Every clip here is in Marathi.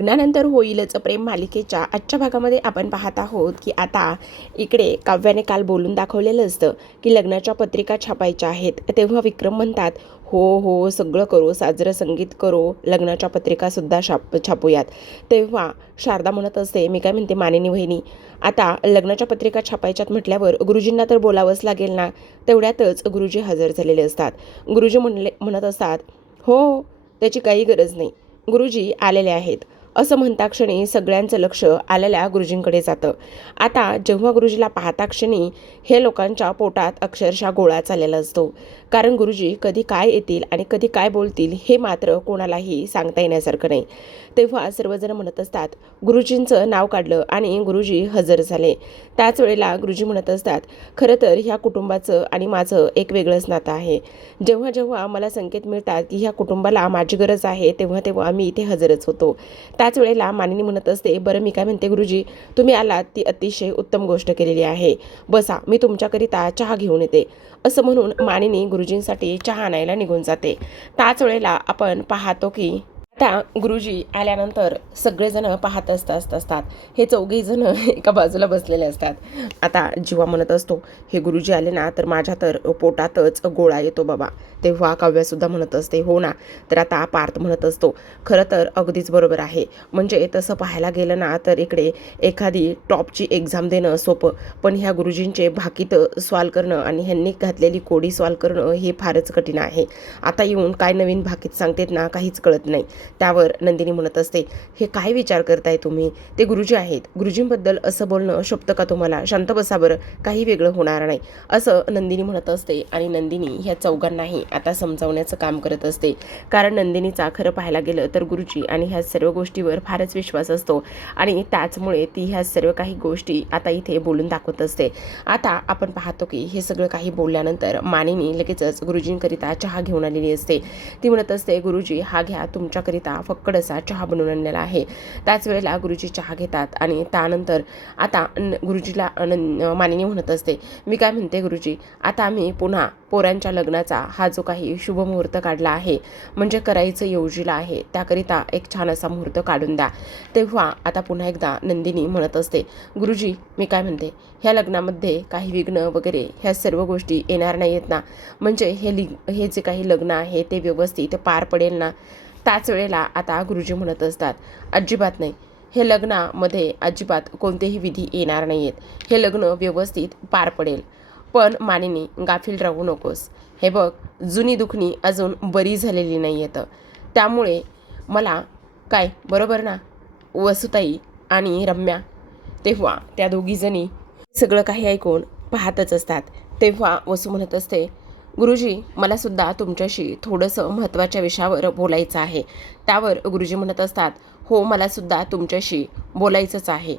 लग्नानंतर होईलच प्रेम मालिकेच्या आजच्या भागामध्ये आपण पाहत आहोत की आता इकडे काव्याने काल बोलून दाखवलेलं असतं की लग्नाच्या पत्रिका छापायच्या आहेत. तेव्हा विक्रम म्हणतात, हो हो सगळं करू, साजरं संगीत करू, लग्नाच्या पत्रिकासुद्धा छापूयात. तेव्हा शारदा म्हणत असते, मी काय म्हणते मानिनी वहिनी, आता लग्नाच्या पत्रिका छापायच्यात म्हटल्यावर गुरुजींना तर बोलावंच लागेल ना. तेवढ्यातच गुरुजी हजर झालेले असतात. गुरुजी म्हणत असतात, हो त्याची काही गरज नाही, गुरुजी आलेले आहेत. असं म्हणता क्षणी सगळ्यांचं लक्ष आलेल्या गुरुजींकडे जातं. आता जेव्हा गुरुजीला पाहता क्षणी हे लोकांच्या पोटात अक्षरशः गोळा चाललेला असतो. कारण गुरुजी कधी काय येतील आणि कधी काय बोलतील हे मात्र कोणालाही सांगता येण्यासारखं नाही. तेव्हा सर्वजण म्हणत असतात, गुरुजींचं नाव काढलं आणि गुरुजी हजर झाले. त्याच वेळेला गुरुजी म्हणत असतात, खरं तर ह्या कुटुंबाचं आणि माझं एक वेगळंच नातं आहे. जेव्हा जेव्हा मला संकेत मिळतात की ह्या कुटुंबाला माझी गरज आहे तेव्हा तेव्हा मी इथे हजरच होतो. त्याच वेळेला मानिनी म्हणत असते, बरं मी काय म्हणते गुरुजी, तुम्ही आलात ती अतिशय उत्तम गोष्ट केलेली आहे. बसा, मी तुमच्याकरिता चहा घेऊन येते. असं म्हणून मानिनी गुरुजींसाठी चहा आणायला निघून जाते. त्याच वेळेला आपण पाहतो की आता गुरुजी आल्यानंतर सगळेजण पाहत असतात. हे चौघी जण एका बाजूला बसलेले असतात. आता जीवा म्हणत असतो, हे गुरुजी आले ना तर माझ्या तर पोटातच गोळा येतो बाबा. तेव्हा काव्यासुद्धा म्हणत असते, हो ना. तर आता पार्थ म्हणत असतो, खरं तर अगदीच बरोबर आहे. म्हणजे तसं पाहायला गेलं ना तर इकडे एखादी टॉपची एक्झाम देणं सोपं, पण ह्या गुरुजींचे भाकीत सॉल्व करणं आणि ह्यांनी घातलेली कोडी सॉल्व करणं हे फारच कठीण आहे. आता येऊन काय नवीन भाकीत सांगतेत ना काहीच कळत नाही. त्यावर नंदिनी म्हणत असते, हे काय विचार करताय तुम्ही, ते गुरुजी आहेत, गुरुजींबद्दल असं बोलणं शोभतं का तुम्हाला, शांत बसा बरं, काही वेगळं होणार नाही. असं नंदिनी म्हणत असते आणि नंदिनी ह्या चौघांनाही आता समजावण्याचं काम करत असते. कारण नंदिनीचा खरं पाहायला गेलं तर गुरुजी आणि ह्या सर्व गोष्टीवर फारच विश्वास असतो आणि त्याचमुळे ती ह्या सर्व काही गोष्टी आता इथे बोलून दाखवत असते. आता आपण पाहतो की हे सगळं काही बोलल्यानंतर मानिनी लगेचच गुरुजींकरिता चहा घेऊन आलेली असते. ती म्हणत असते, गुरुजी हा घ्या, तुमच्याकरिता फक्कड असा चहा बनवून आणलेला आहे. त्याच वेळेला गुरुजी चहा घेतात आणि त्यानंतर आता गुरुजीला मानिनी म्हणत असते, मी काय म्हणते गुरुजी, आता आम्ही पुन्हा पोरांच्या लग्नाचा हा जो काही शुभ मुहूर्त काढला आहे, म्हणजे करायचं योजीला आहे, त्याकरिता एक छान असा मुहूर्त काढून द्या. तेव्हा आता पुन्हा एकदा नंदिनी म्हणत असते, गुरुजी मी काय म्हणते, ह्या लग्नामध्ये काही विघ्न वगैरे ह्या सर्व गोष्टी येणार नाही आहेत ना, म्हणजे हे जे काही लग्न आहे ते व्यवस्थित पार पडेल ना. त्याच वेळेला आता गुरुजी म्हणत असतात, अजिबात नाही, हे लग्नामध्ये अजिबात कोणतेही विधी येणार नाही आहेत, हे लग्न व्यवस्थित पार पडेल. पण मानिनी गाफील राहू नकोस. हे बघ, जुनी दुखणी अजून बरी झालेली नाही आहेत, त्यामुळे मला काय बरोबर ना. वसुताई आणि रम्या, तेव्हा त्या दोघीजणी सगळं काही ऐकून पाहतच असतात. तेव्हा वसू म्हणत असते, गुरुजी मलासुद्धा तुमच्याशी थोडंसं महत्त्वाच्या विषयावर बोलायचं आहे. त्यावर गुरुजी म्हणत असतात, हो मलासुद्धा तुमच्याशी बोलायचंच आहे.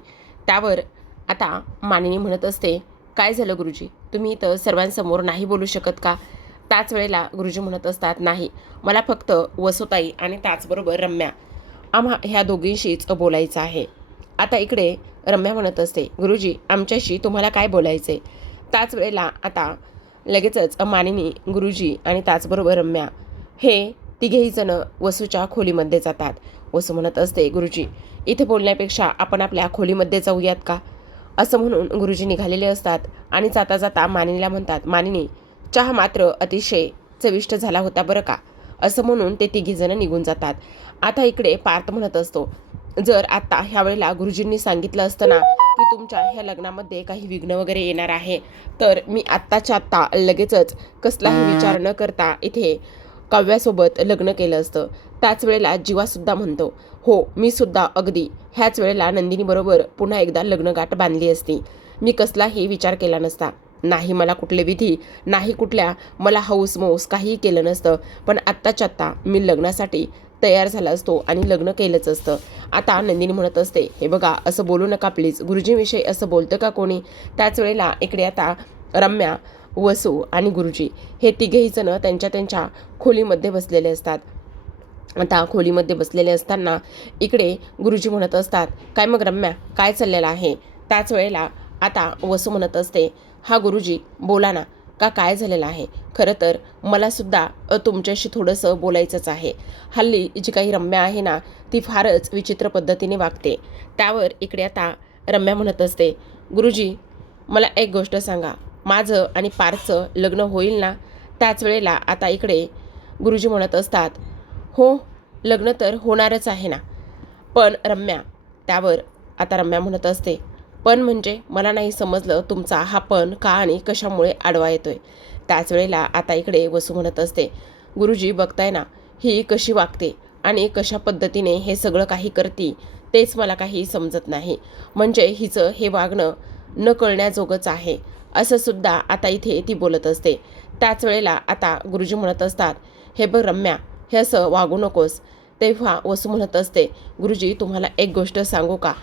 त्यावर आता मानिनी म्हणत असते, काय झालं गुरुजी, तुम्ही तर सर्वांसमोर नाही बोलू शकत का. त्याच वेळेला गुरुजी म्हणत असतात, नाही, मला फक्त वसुताई आणि त्याचबरोबर रम्या ह्या दोघींशीच बोलायचं आहे. आता इकडे रम्या म्हणत असते, गुरुजी आमच्याशी तुम्हाला काय बोलायचं आहे. त्याच वेळेला आता लगेचच मानिनी, गुरुजी आणि त्याचबरोबर रम्या हे तिघेही जण वसूच्या खोलीमध्ये जातात. वसू म्हणत असते, गुरुजी इथे बोलण्यापेक्षा आपण आपल्या खोलीमध्ये जाऊयात का. असं म्हणून गुरुजी निघालेले असतात आणि जाता जाता मानिनीला म्हणतात, मानिनी चहा मात्र अतिशय चविष्ट झाला होता बरं का. असं म्हणून ते तिघीजणं निघून जातात. आता इकडे पार्थ म्हणत असतो, जर आता ह्या वेळेला गुरुजींनी सांगितलं असतं ना की तुमच्या ह्या लग्नामध्ये काही विघ्न वगैरे येणार आहे, तर मी आत्ताच्या आत्ता लगेचच कसलाही विचार न करता इथे काव्यासोबत लग्न केलं असतं. त्याच वेळेला जीवासुद्धा म्हणतो, हो मी सुद्धा अगदी ह्याच वेळेला नंदिनीबरोबर पुन्हा एकदा लग्नगाठ बांधली असती. मी कसलाही विचार केला नसता. नाही मला कुठले विधी, नाही कुठल्या मला हौस मौस काहीही केलं नसतं. पण आत्ताच्या आत्ता मी लग्नासाठी तयार झाला असतो आणि लग्न केलंच असतं. आता नंदिनी म्हणत असते, हे बघा असं बोलू नका प्लीज, गुरुजीविषयी असं बोलतं का कोणी. त्याच वेळेला इकडे आता रम्या, वसू आणि गुरुजी हे तिघेही जण त्यांच्या त्यांच्या खोलीमध्ये बसलेले असतात. आता खोलीमध्ये बसलेले असताना इकडे गुरुजी म्हणत असतात, काय मग रम्या काय चाललेलं आहे. त्याच वेळेला आता वसू म्हणत असते, हा गुरुजी बोला ना, का काय झालेलं आहे? खरं तर मलासुद्धा तुमच्याशी थोडंसं बोलायचंच आहे. हल्ली जी काही रम्या आहे ना, ती फारच विचित्र पद्धतीने वागते. त्यावर इकडे आता रम्या म्हणत असते, गुरुजी मला एक गोष्ट सांगा, माझं आणि पारचं लग्न होईल ना? त्याच वेळेला आता इकडे गुरुजी म्हणत असतात, हो लग्न तर होणारच आहे ना. पण रम्या, त्यावर आता रम्या म्हणत असते, पण म्हणजे मला नाही समजलं तुमचा हा पण का आणि कशामुळे आडवा येतोय. त्याच वेळेला आता इकडे वसू म्हणत असते, गुरुजी बघताय ना ही कशी वागते आणि कशा पद्धतीने हे सगळं काही करते, तेच मला काही समजत नाही. म्हणजे हिचं हे वागणं न कळण्याजोगंच आहे, असं सुद्धा आता इथे ती बोलत असते. त्याच वेळेला आता गुरुजी म्हणत असतात, हे बघ रम्या, हे असं वागू नकोस. तेव्हा वसू म्हणत असते, गुरुजी तुम्हाला एक गोष्ट सांगू का?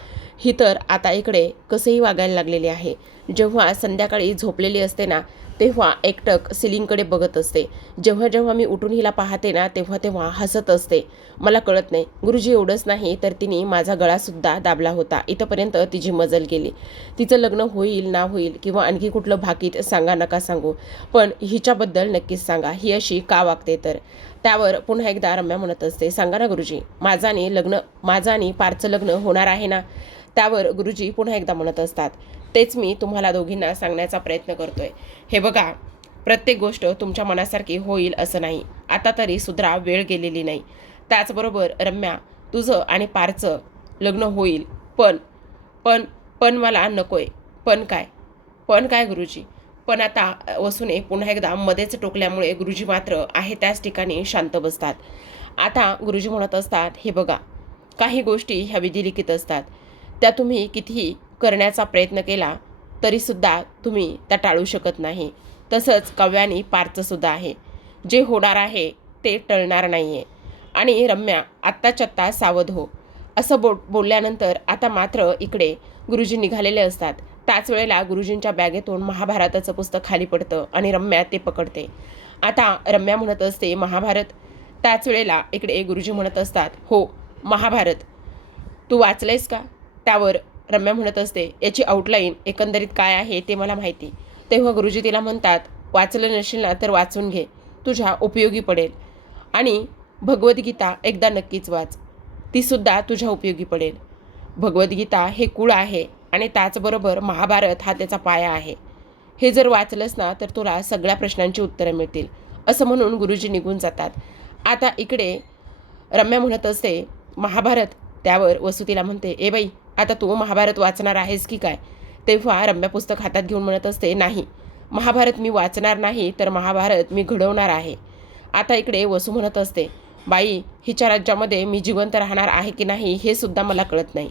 ही तर आता इकडे कसंही वागायला लागलेली आहे. जेव्हा संध्याकाळी झोपलेली असते ना, तेव्हा एकटक सिलिंगकडे बघत असते. जेव्हा जेव्हा मी उठून हिला पाहते ना, तेव्हा तेव्हा हसत असते. मला कळत नाही गुरुजी, एवढंच नाही तर तिने माझा गळासुद्धा दाबला होता. इथंपर्यंत तिची मजल गेली. तिचं लग्न होईल ना होईल किंवा आणखी कुठलं भाकीत सांगा नका सांगू, पण हिच्याबद्दल नक्कीच सांगा, ही अशी का वागते तर. त्यावर पुन्हा एकदा रम्या म्हणत असते, सांगा ना गुरुजी, माझं आणि पारचं लग्न होणार आहे ना? त्यावर गुरुजी पुन्हा एकदा म्हणत असतात, तेच मी तुम्हाला दोघींना सांगण्याचा प्रयत्न करतोय. हे बघा, प्रत्येक गोष्ट तुमच्या मनासारखी होईल असं नाही. आता तरी सुधरा, वेळ गेलेली नाही. त्याचबरोबर रम्या, तुझं आणि पारचं लग्न होईल, पण पण पण मला नकोय. पण काय? पण काय गुरुजी? पण आता वसूने पुन्हा एकदा मध्येच टोकल्यामुळे गुरुजी मात्र आहे त्याच ठिकाणी शांत बसतात. आता गुरुजी म्हणत असतात, हे बघा, काही गोष्टी ह्या विधिलिखित असतात. त्या तुम्ही कितीही करण्याचा प्रयत्न केला तरीसुद्धा तुम्ही त्या टाळू शकत नाही. तसंच काव्यानी पारचं सुद्धा आहे. जे होणार आहे ते टळणार नाही आहे. आणि रम्या, आत्ताच्या आत्ता सावध हो. असं बोलल्यानंतर आता मात्र इकडे गुरुजी निघालेले असतात. त्याच वेळेला गुरुजींच्या बॅगेतून महाभारताचं पुस्तक खाली पडतं आणि रम्या ते पकडते. आता रम्या म्हणत असते, महाभारत? त्याच वेळेला इकडे गुरुजी म्हणत असतात, हो महाभारत. तू वाचलंयस का? त्यावर रम्या म्हणत असते, याची आउटलाईन एकंदरीत काय आहे ते मला माहिती. तेव्हा गुरुजी तिला म्हणतात, वाचलं नसेल ना तर वाचून घे, तुझ्या उपयोगी पडेल. आणि भगवद्गीता एकदा नक्कीच वाच, तीसुद्धा तुझ्या उपयोगी पडेल. भगवद्गीता हे कुळ आहे आणि त्याचबरोबर महाभारत हा त्याचा पाया आहे. हे जर वाचलंस ना तर तुला सगळ्या प्रश्नांची उत्तरं मिळतील. असं म्हणून गुरुजी निघून जातात. आता इकडे रम्या म्हणत असते, महाभारत? त्यावर वसू तिला म्हणते, ए बाई, आता तू महाभारत वाचणार आहेस की काय? तेव्हा रम्या पुस्तक हातात घेऊन म्हणत असते, नाही, महाभारत मी वाचणार नाही तर महाभारत मी घडवणार आहे. आता इकडे वसू म्हणत असते, बाई, हिच्या राज्यामध्ये मी जिवंत राहणार आहे की नाही हे सुद्धा मला कळत नाही.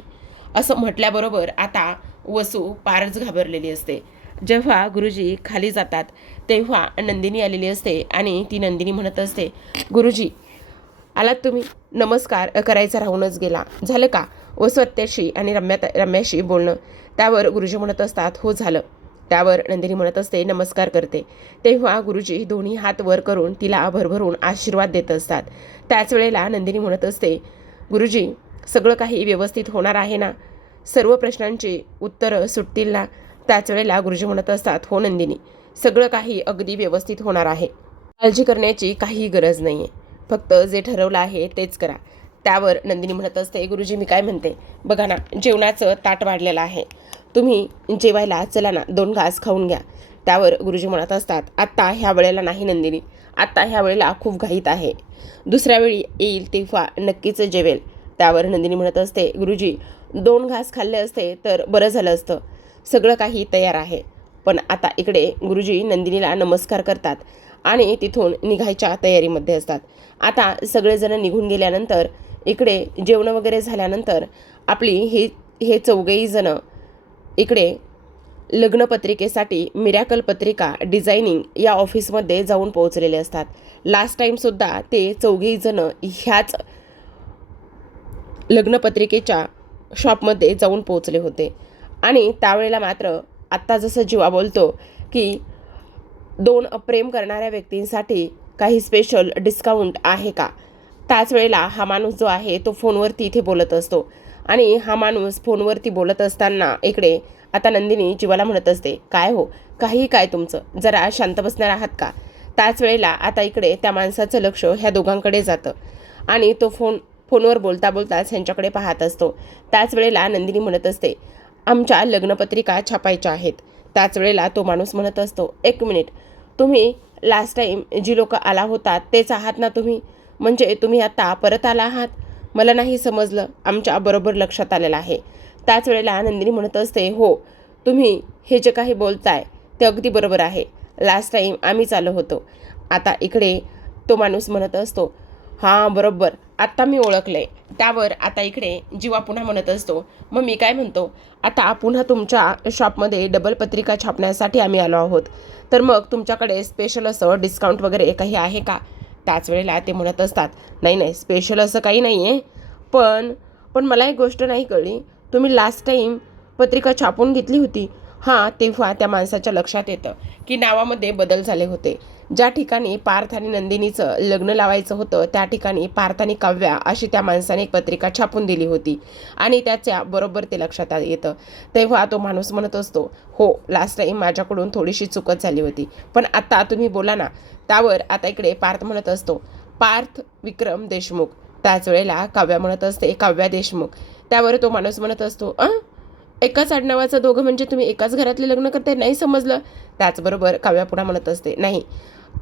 असं म्हटल्याबरोबर आता वसू पारच घाबरलेली असते. जेव्हा गुरुजी खाली जातात तेव्हा नंदिनी आलेली असते आणि ती नंदिनी म्हणत असते, गुरुजी आलात तुम्ही? नमस्कार करायचा राहूनच गेला. झालं का वसू आत्याशी आणि रम्याशी बोलणं? त्यावर गुरुजी म्हणत असतात, हो झालं. त्यावर नंदिनी म्हणत असते, नमस्कार करते. तेव्हा गुरुजी दोन्ही हात वर करून तिला भरभरून आशीर्वाद देत असतात. त्याच वेळेला नंदिनी म्हणत असते, गुरुजी सगळं काही व्यवस्थित होणार आहे ना? सर्व प्रश्नांची उत्तरं सुटतील ना? त्याच वेळेला गुरुजी म्हणत असतात, हो नंदिनी, सगळं काही अगदी व्यवस्थित होणार आहे. काळजी करण्याची काही गरज नाही आहे. फक्त जे ठरवलं आहे तेच करा. त्यावर नंदिनी म्हणत असते, गुरुजी मी काय म्हणते, बघा ना, जेवणाचं ताट वाढलेलं आहे, तुम्ही जेवायला चला ना, 2 घास खाऊन घ्या. त्यावर गुरुजी म्हणत असतात, आत्ता ह्या वेळेला नाही नंदिनी, आत्ता ह्या वेळेला खूप घाईत आहे, दुसऱ्या वेळी येईल तेव्हा नक्कीच जेवेल. त्यावर नंदिनी म्हणत असते, गुरुजी 2 घास खाल्ले असते तर बरं झालं असतं, सगळं काही तयार आहे. पण आता इकडे गुरुजी नंदिनीला नमस्कार करतात आणि तिथून निघायच्या तयारीमध्ये असतात. आता सगळेजण निघून गेल्यानंतर इकडे जेवण वगैरे झाल्यानंतर आपली हे चौघेही जण इकडे लग्नपत्रिकेसाठी मिरॅकल पत्रिका डिझायनिंग या ऑफिसमध्ये जाऊन पोहोचलेले असतात. लास्ट टाईमसुद्धा ते चौघेही जण ह्याच लग्नपत्रिकेच्या शॉपमध्ये जाऊन पोहोचले होते. आणि त्यावेळेला मात्र आत्ता जसं जीवा बोलतो की 2 प्रेम करणाऱ्या व्यक्तींसाठी काही स्पेशल डिस्काउंट आहे का? त्याच वेळेला हा माणूस जो आहे तो फोनवरती इथे बोलत असतो आणि हा माणूस फोनवरती बोलत असताना इकडे आता नंदिनी जीवाला म्हणत असते, काय हो, काही काय तुमचं, जरा शांत बसणार आहात का? त्याच वेळेला आता इकडे त्या माणसाचं लक्ष ह्या दोघांकडे जातं आणि तो फोनवर बोलता बोलताच ह्यांच्याकडे पाहत असतो. त्याच वेळेला नंदिनी म्हणत असते, आमच्या लग्नपत्रिका छापायच्या आहेत. त्याच वेळेला तो माणूस म्हणत असतो, एक मिनिट, तुम्ही लास्ट टाईम जी लोक आला होता तेच आहात ना तुम्ही? म्हणजे तुम्ही आता परत आला आहात? मला नाही समजलं. आमच्या बरोबर लक्षात आलेलं आहे. त्याच वेळेला नंदिनी म्हणत असते, हो, तुम्ही हे जे काही बोलताय ते अगदी बरोबर आहे. लास्ट टाईम आम्हीच आलो होतो. आता इकडे तो माणूस म्हणत असतो, हां बरोबर, आत्ता मी ओळखलंय. त्यावर आता इकडे जीवा पुन्हा म्हणत असतो, मग मी काय म्हणतो, आता पुन्हा तुमच्या शॉपमध्ये डबल पत्रिका छापण्यासाठी आम्ही आलो आहोत, तर मग तुमच्याकडे स्पेशल असं डिस्काउंट वगैरे काही आहे का? त्याच वेळेला ते म्हणत असतात, नाही नाही, स्पेशल असं काही नाही आहे, पण पण मला एक गोष्ट नाही कळली, तुम्ही लास्ट टाईम पत्रिका छापून घेतली होती. हां, तेव्हा त्या माणसाच्या लक्षात येतं की नावामध्ये बदल झाले होते. ज्या ठिकाणी पार्थ आणि नंदिनीचं लग्न लावायचं होतं त्या ठिकाणी पार्थ आणि काव्या अशी त्या माणसाने एक पत्रिका छापून दिली होती आणि त्याच्या बरोबर ते लक्षात येतं. तेव्हा तो माणूस म्हणत असतो, हो, लास्ट टाईम माझ्याकडून थोडीशी चुकत झाली होती, पण आता तुम्ही बोला ना. त्यावर आता इकडे पार्थ म्हणत असतो, पार्थ विक्रम देशमुख. त्याच वेळेला काव्या म्हणत असते, काव्या देशमुख. त्यावर तो माणूस म्हणत असतो, एकाच आडनावाचं दोघं म्हणजे तुम्ही एकाच घरातले लग्न करताय, नाही समजलं? त्याचबरोबर काव्या पुन्हा म्हणत असते, नाही,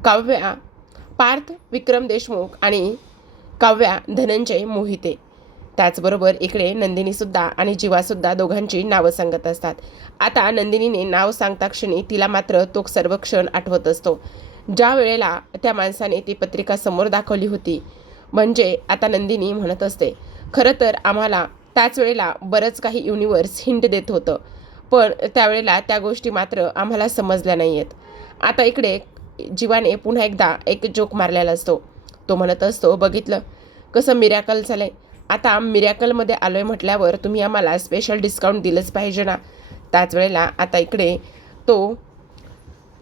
काव्या पार्थ विक्रम देशमुख आणि काव्या धनंजय मोहिते. त्याचबरोबर इकडे नंदिनीसुद्धा आणि जीवासुद्धा दोघांची नावं सांगत असतात. आता नंदिनीने नाव सांगता क्षणी तिला मात्र तो सर्व क्षण आठवत असतो, ज्या वेळेला त्या माणसाने ती पत्रिका समोर दाखवली होती. म्हणजे आता नंदिनी म्हणत असते, खरं तर आम्हाला त्याच वेळेला बरंच काही युनिवर्स हिंट देत होतं, पण त्यावेळेला त्या गोष्टी मात्र आम्हाला समजल्या नाही आहेत. आता इकडे जीवाने पुन्हा एकदा एक जोक मारलेला असतो. तो म्हणत असतो, बघितलं कसं मिरॅकल झालंय. आता मिरॅकलमध्ये आलो आहे म्हटल्यावर तुम्ही आम्हाला स्पेशल डिस्काउंट दिलंच पाहिजे ना. त्याच वेळेला आता इकडे तो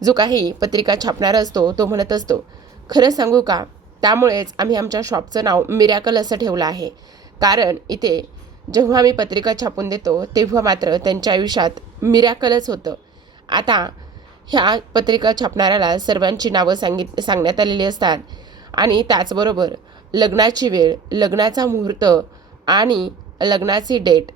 जो काही पत्रिका छापणारा असतो तो म्हणत असतो, खरं सांगू का, त्यामुळेच आम्ही आमच्या शॉपचं नाव मिरॅकल असं ठेवलं आहे. कारण इथे जेव्हा आम्ही पत्रिका छापून देतो तेव्हा मात्र त्यांच्या आयुष्यात मिरॅकलच होतं. आता ह्या पत्रिका छापणाऱ्याला सर्वांची नावं सांगण्यात आलेली असतात आणि त्याचबरोबर लग्नाची वेळ, लग्नाचा मुहूर्त आणि लग्नाची डेट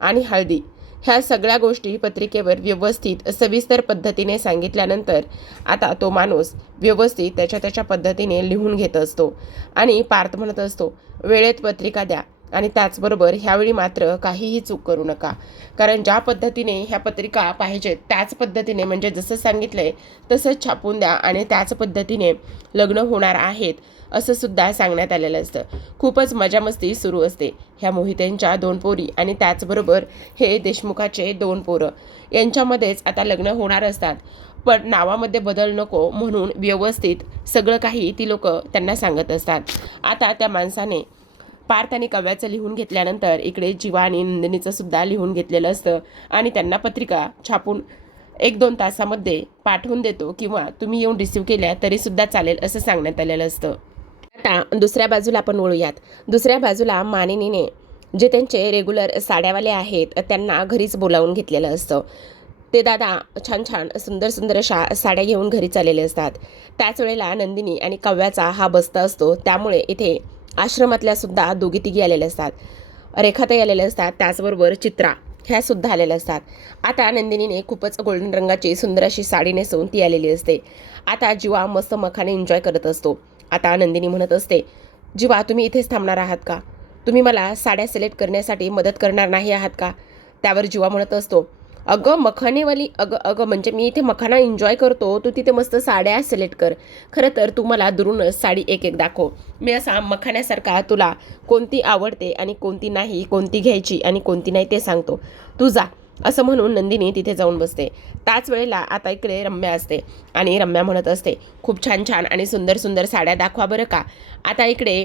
आणि हळदी ह्या सगळ्या गोष्टी पत्रिकेवर व्यवस्थित सविस्तर पद्धतीने सांगितल्यानंतर आता तो माणूस व्यवस्थित त्याच्या पद्धतीने लिहून घेत असतो आणि पार्थ म्हणत असतो, वेळेत पत्रिका द्या आणि त्याचबरोबर ह्यावेळी मात्र काहीही चूक करू नका. कारण ज्या पद्धतीने ह्या पत्रिका पाहिजेत त्याच पद्धतीने, म्हणजे जसं सांगितलंय तसंच छापून द्या आणि त्याच पद्धतीने लग्न होणार आहेत असं सुद्धा सांगण्यात आलेलं असतं. खूपच मजामस्ती सुरू असते ह्या मोहितेंच्या 2 पोरी आणि त्याचबरोबर हे देशमुखाचे 2 पोरं यांच्यामध्येच आता लग्न होणार असतात. पण नावामध्ये बदल नको म्हणून व्यवस्थित सगळं काही ती लोक त्यांना सांगत असतात. आता त्या माणसाने पार्थ आणि काव्याचं लिहून घेतल्यानंतर इकडे जीवा आणि नंदिनीचं सुद्धा लिहून घेतलेलं असतं आणि त्यांना पत्रिका छापून 1-2 तासामध्ये पाठवून देतो किंवा तुम्ही येऊन रिसीव्ह केल्या तरीसुद्धा चालेल असं सांगण्यात आलेलं असतं. आता दुसऱ्या बाजूला आपण वळूयात. दुसऱ्या बाजूला मानिनीने जे त्यांचे रेग्युलर साड्यावाले आहेत त्यांना घरीच बोलावून घेतलेलं असतं. ते दादा छान छान सुंदर सुंदर अशा साड्या घेऊन घरी चाललेले असतात. त्याच वेळेला नंदिनी आणि काव्याचा हा बस्ता असतो, त्यामुळे इथे आश्रमातल्या सुद्धा दोघी तिघी आलेल्या असतात. रेखाताई आलेल्या असतात, त्याचबरोबर चित्रा ह्या सुद्धा आलेल्या असतात. आता नंदिनीने खूपच गोल्डन रंगाची सुंदर अशी साडी नेसून ती आलेली असते. आता जीवा मस्त मखाने एन्जॉय करत असतो. आता नंदिनी म्हणत असते, जीवा तुम्ही इथेच थांबणार आहात का? तुम्ही मला साड्या सिलेक्ट करण्यासाठी मदत करणार नाही आहात का? त्यावर जीवा म्हणत असतो, अगं मखानेवाली, अगं म्हणजे मी इथे मखाना एन्जॉय करतो, तू तिथे मस्त साड्या सिलेक्ट कर. खरं तर तू मला दुरूनच साडी एक एक दाखव, मी असा मखाण्यासारखा तुला कोणती आवडते आणि कोणती नाही, कोणती घ्यायची आणि कोणती नाही ते सांगतो, तू जा. असं म्हणून नंदिनी तिथे जाऊन बसते. त्याच वेळेला आता इकडे रम्या असते आणि रम्या म्हणत असते, खूप छान छान आणि सुंदर सुंदर साड्या दाखवा बरं का. आता इकडे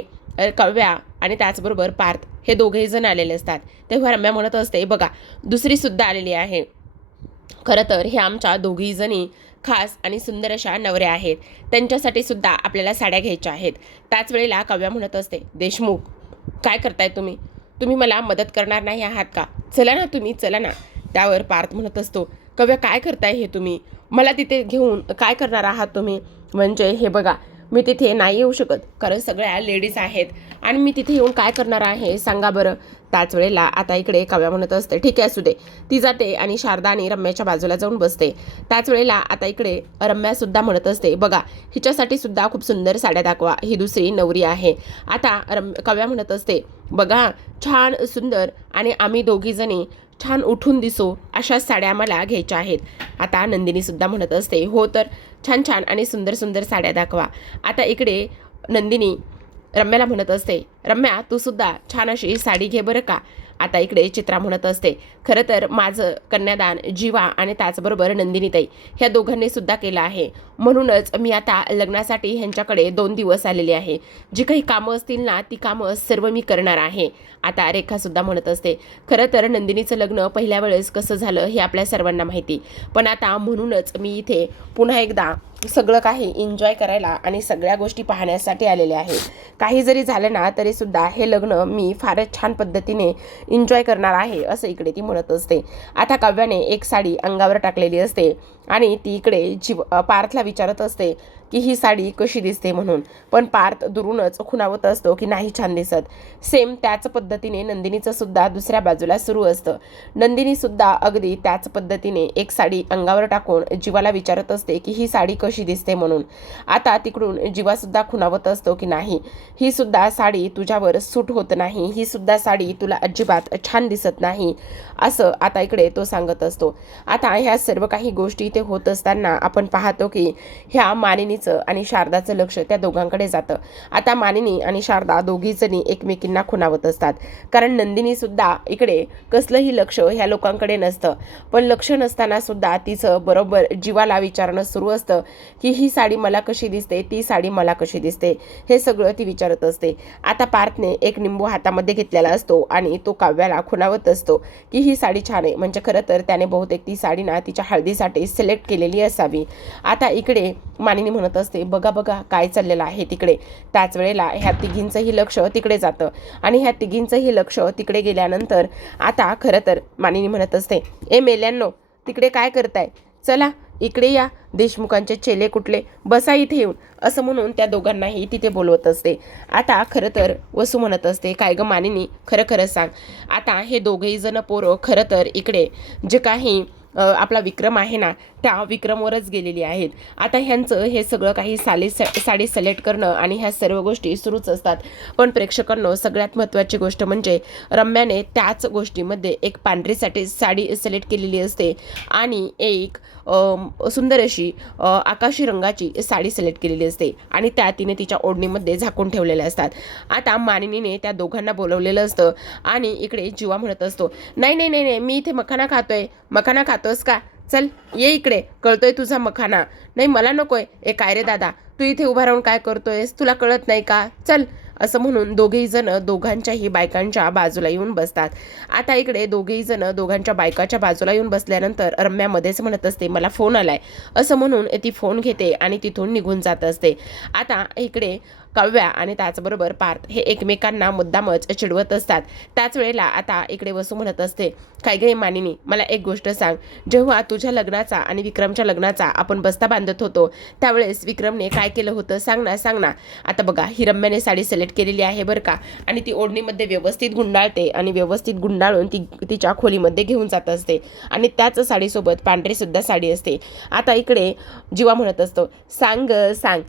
काव्या आणि त्याचबरोबर पार्थ हे दोघेही जण आलेले असतात. तेव्हा रम्या म्हणत असते, बघा दुसरीसुद्धा आलेली आहे. खरं तर हे आमच्या दोघी जणी खास आणि सुंदर अशा नवऱ्या आहेत, त्यांच्यासाठी सुद्धा आपल्याला साड्या घ्यायच्या आहेत. त्याच वेळेला काव्या म्हणत असते, देशमुख काय करताय तुम्ही? तुम्ही मला मदत करणार नाही आहात का? चला ना तुम्ही, चला ना. त्यावर पार्थ म्हणत असतो, कव्या काय करताय हे तुम्ही? मला तिथे घेऊन काय करणार आहात तुम्ही? म्हणजे हे बघा, मी तिथे नाही येऊ शकत कारण सगळ्या लेडीज आहेत आणि मी तिथे येऊन काय करणार आहे सांगा बरं. त्याच वेळेला आता इकडे काव्या म्हणत असते, ठीक आहे असू दे. ती जाते आणि शारदा आणि रम्याच्या बाजूला जाऊन बसते. त्याच वेळेला आता इकडे रम्या सुद्धा म्हणत असते, बघा हिच्यासाठी सुद्धा खूप सुंदर साड्या दाखवा, ही दुसरी नवरी आहे. आता काव्या म्हणत असते, बघा छान सुंदर आणि आम्ही दोघी जणी छान उठून दिसो अशा साड्या मला घ्यायच्या आहेत. आता नंदिनी सुद्धा म्हणत असते, हो तर छान छान आणि सुंदर सुंदर साड्या दाखवा. आता इकडे नंदिनी रम्याला म्हणत असते, रम्या तू सुद्धा छान अशी साडी घे बरं का. आता इकडे चित्रा म्हणत असते, खरं तर माझं कन्यादान जीवा आणि त्याचबरोबर नंदिनीताई ह्या दोघांनी सुद्धा केलं आहे, म्हणूनच मी आता लग्नासाठी ह्यांच्याकडे 2 दिवस आलेले आहे. जी काही कामं असतील ना ती कामं सर्व मी करणार आहे. आता रेखा सुद्धा म्हणत असते, खरं तर नंदिनीचं लग्न पहिल्या वेळेस कसं झालं हे आपल्या सर्वांना माहिती, पण आता म्हणूनच मी इथे पुन्हा एकदा सगळं काही एन्जॉय करायला आणि सगळ्या गोष्टी पाहण्यासाठी आलेले आहे. काही जरी झालं ना तरी सुद्धा हे लग्न मी फारच छान पद्धतीने एन्जॉय करणार आहे असं इकडे ती म्हणत असते. आता काव्याने एक साडी अंगावर टाकलेली असते आणि ती इकडे पार्थला विचारत असते की ही साडी कशी दिसते म्हणून, पण पार्थ दुरूनच खुणावत असतो की नाही छान दिसत. सेम त्याच पद्धतीने नंदिनीचं सुद्धा दुसऱ्या बाजूला सुरू असतं. नंदिनी सुद्धा अगदी त्याच पद्धतीने एक साडी अंगावर टाकून जीवाला विचारत असते की ही साडी कशी दिसते म्हणून. आता तिकडून जीवा सुद्धा खुणावत असतो की नाही ही सुद्धा साडी तुझ्यावर सूट होत नाही, ही सुद्धा साडी तुला अजिबात छान दिसत नाही असं आता इकडे तो सांगत असतो. आता ह्या सर्व काही गोष्टी ते होत असताना आपण पाहतो की ह्या मानिनीचं आणि शारदाचं लक्ष त्या दोघांकडे जातं. आता मानिनी आणि शारदा दोघीजणी एकमेकींना खुणावत असतात कारण नंदिनी सुद्धा इकडे कसलंही लक्ष ह्या लोकांकडे नसतं, पण लक्ष नसताना सुद्धा तिचं बरोबर जीवाला विचारणं सुरू असतं की ही साडी मला कशी दिसते, ती साडी मला कशी दिसते, हे सगळं ती विचारत असते. आता पार्थने एक निंबू हातामध्ये घेतलेला असतो आणि तो काव्याला खुणावत असतो की ही साडी छान आहे, म्हणजे खरं तर त्याने बहुतेक ती साडी ना तिच्या हळदीसाठी सिलेक्ट केलेली असावी. आता इकडे मानिनी म्हणत असते, बघा बघा काय चाललेलं आहे तिकडे. त्याच वेळेला ह्या तिघींचंही लक्ष तिकडे जातं आणि ह्या तिघींचंही लक्ष तिकडे गेल्यानंतर आता खरं तर मानिनी म्हणत असते, ए मेल्यांनो तिकडे काय करताय, चला इकडे या, देशमुखांचे चेले कुठले, बसा इथे येऊन असं म्हणून त्या दोघांनाही तिथे बोलवत असते. आता खरं तर वसू म्हणत असते, काय ग मानिनी खरं खरं सांग, आता हे दोघेही जण पोरं खरं तर इकडे जे काही आपला विक्रम आहे ना त्या विक्रमवरच गेलेली आहेत. आता ह्यांचं हे सगळं काही साडी सिलेक्ट करणं आणि ह्या सर्व गोष्टी सुरूच असतात, पण प्रेक्षकांनो सगळ्यात महत्त्वाची गोष्ट म्हणजे रम्याने त्याच गोष्टीमध्ये एक पांढरी साडी सिलेक्ट केलेली असते आणि एक सुंदर अशी आकाशी रंगाची साडी सिलेक्ट केलेली असते आणि त्या तिने तिच्या ओढणीमध्ये झाकून ठेवलेल्या असतात. आता मानिनीने त्या दोघांना बोलवलेलं असतं आणि इकडे जीवा म्हणत असतो, नाही नाही नाही नाही मी इथे मखाना खातोय. मखाना खातोस का, चल ये इकडे, कळतोय तुझा मखाना, नाही मला नकोय. ए काय रे दादा तू इथे उभा राहून काय करतोयस, तुला कळत नाही का, चल असं म्हणून दोघेही जण दोघांच्याही बायकांच्या बाजूला येऊन बसतात. आता इकडे दोघेही जण दोघांच्या बायकाच्या बाजूला येऊन बसल्यानंतर रम्यामध्येच म्हणत असते, मला फोन आलाय असं म्हणून ती फोन घेते आणि तिथून निघून जात असते. आता इकडे काव्या आणि त्याचबरोबर पार्थ हे एकमेकांना मुद्दामच चिडवत असतात. त्याच वेळेला आता इकडे वसू म्हणत असते, काय गे मानिनी मला एक गोष्ट सांग, जेव्हा तुझ्या लग्नाचा आणि विक्रमच्या लग्नाचा आपण बस्ता बांधत होतो त्यावेळेस विक्रमने काय केलं होतं सांग ना सांग ना. आता बघा ही रम्याने साडी सिलेक्ट केलेली आहे बरं का आणि ती ओढणीमध्ये व्यवस्थित गुंडाळते आणि व्यवस्थित गुंडाळून ती तिच्या खोलीमध्ये घेऊन जात असते आणि त्याच साडीसोबत पांढरी सुद्धा साडी असते. आता इकडे जीवा म्हणत असतो, सांग सांग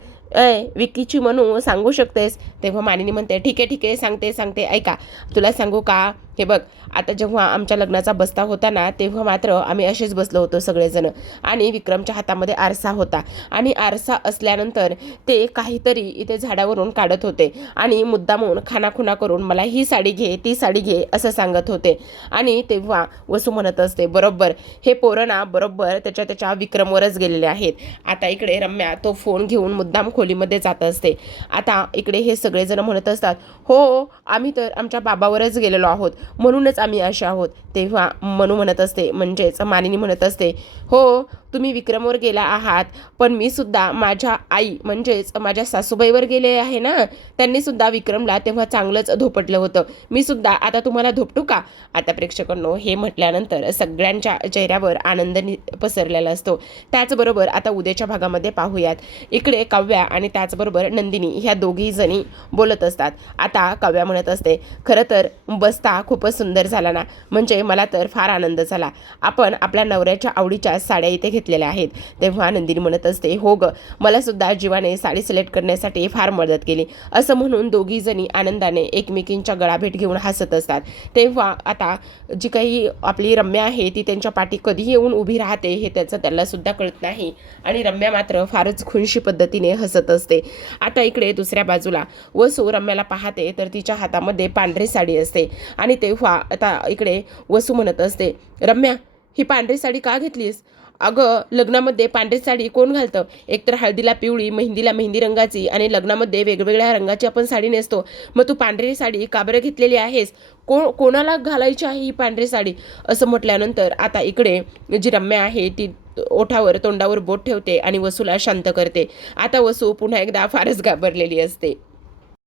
विकीची म्हणू सांगू शकतेस. तेव्हा मानिनी म्हणते, ठीक आहे सांगते ऐका तुला सांगू का, हे बघ आता जेव्हा आमच्या लग्नाचा बस्ता होता ना तेव्हा मात्र आम्ही असेच बसलो होतो सगळेजण आणि विक्रमच्या हातामध्ये आरसा होता आणि आरसा असल्यानंतर ते काहीतरी इथे झाडावरून काढत होते आणि मुद्दामून खानाखुना करून मला ही साडी घे ती साडी घे असं सांगत होते. आणि तेव्हा वसू म्हणत असते, बरोबर हे पोरं ना बरोबर त्याच्या विक्रमवरच गेलेले आहेत. आता इकडे रम्या तो फोन घेऊन मुद्दाम खोलीमध्ये जात असते. आता इकडे हे सगळेजण म्हणत असतात, हो आम्ही तर आमच्या बाबावरच गेलेलो आहोत म्हणूनच आम्ही असे आहोत. तेव्हा मनू म्हणत असते म्हणजेच मानिनी म्हणत असते, हो तुम्ही विक्रमवर गेला आहात, पण मी सुद्धा माझ्या आई म्हणजेच माझ्या सासूबाईवर गेले आहे ना, त्यांनी सुद्धा विक्रमला तेव्हा चांगलंच धोपटलं होतं. मी सुद्धा आता तुम्हाला धोपटू का? आता प्रेक्षकांनो, हे म्हटल्यानंतर सगळ्यांच्या चेहऱ्यावर आनंद पसरलेला असतो. त्याचबरोबर आता उद्याच्या भागामध्ये पाहूयात. इकडे काव्या आणि त्याचबरोबर नंदिनी ह्या दोघी जणी बोलत असतात. आता काव्या म्हणत असते, खरं तर बस्ता खूपच सुंदर झाला ना, म्हणजे मला तर फार आनंद झाला. आपण आपल्या नवऱ्याच्या आवडीच्या साड्या इथे घेतलेल्या आहेत. तेव्हा नंदिनी म्हणत असते, हो ग, मला सुद्धा जीवाने साडी सिलेक्ट करण्यासाठी फार मदत केली. असं म्हणून दोघी जणी आनंदाने एकमेकींच्या गळाभेट घेऊन हसत असतात. तेव्हा आता जी काही आपली रम्या आहे ती त्यांच्या पाठी कधी येऊन उभी राहते हे त्याचं त्याला सुद्धा कळत नाही आणि रम्या मात्र फारच खुनशी पद्धतीने हसत असते. आता इकडे दुसऱ्या बाजूला वसू रम्याला पाहते तर तिच्या हातामध्ये पांढरी साडी असते आणि तेव्हा आता इकडे वसू म्हणत असते, रम्या, ही पांढरी साडी का घेतलीस? अगं, लग्नामध्ये पांढरी साडी कोण घालतं? एकतर हळदीला पिवळी, मेहंदीला मेहंदी रंगाची आणि लग्नामध्ये वेगवेगळ्या रंगाची आपण साडी नेसतो. मग तू पांढरी साडी का बरं घेतलेली आहेस? कोणाला घालायची आहे ही पांढरी साडी? असं म्हटल्यानंतर आता इकडे जी रम्या आहे ती ओठावर तोंडावर बोट ठेवते आणि वसूला शांत करते. आता वसू पुन्हा एकदा फारच घाबरलेली असते.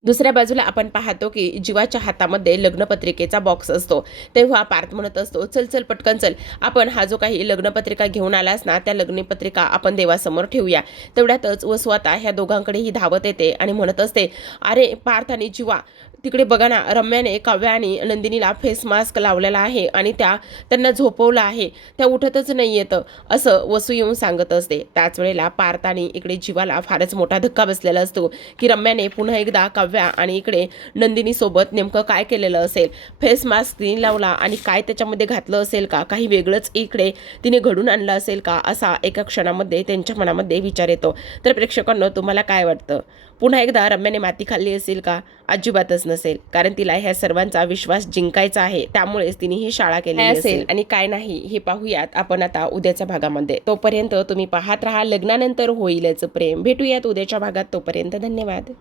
दुसऱ्या बाजूला आपण पाहतो की जीवाच्या हातामध्ये लग्नपत्रिकेचा बॉक्स असतो. तेव्हा पार्थ म्हणत असतो, चल चल पटकन चल, आपण हा जो काही लग्नपत्रिका घेऊन आलास ना, त्या लग्नपत्रिका आपण देवासमोर ठेवूया. तेवढ्यातच वसू आता ह्या दोघांकडेही धावत येते आणि म्हणत असते, अरे पार्थ आणि जीवा, तिकडे बघा ना, रम्याने काव्या आणि नंदिनीला फेस मास्क लावलेला आहे आणि त्यांना झोपवलं आहे, त्या उठतच नाही येतं, असं वसू येऊन सांगत असते. त्याच वेळेला पार्थ आणि इकडे जीवाला फारच मोठा धक्का बसलेला असतो की रम्याने पुन्हा एकदा काव्या आणि इकडे नंदिनी सोबत नेमकं काय केलेलं असेल. फेस मास्क तिने लावला आणि काय त्याच्यामध्ये घातलं असेल का, काही वेगळंच इकडे तिने घडून आणलं असेल का, असा एका क्षणामध्ये त्यांच्या मनामध्ये विचार येतो. तर प्रेक्षकांनो, तुम्हाला काय वाटतं? पुन्हा एकदा रम्याने माती खाल्ली असेल का? अजिबातच नसेल, कारण तिला ह्या सर्वांचा विश्वास जिंकायचा आहे, त्यामुळेच तिने ही शाळा केली असेल आणि काय नाही हे पाहूयात आपण आता उद्याच्या भागामध्ये. तोपर्यंत तुम्ही पाहत राहा लग्नानंतर होईलच प्रेम. भेटूयात उद्याच्या भागात. तोपर्यंत धन्यवाद.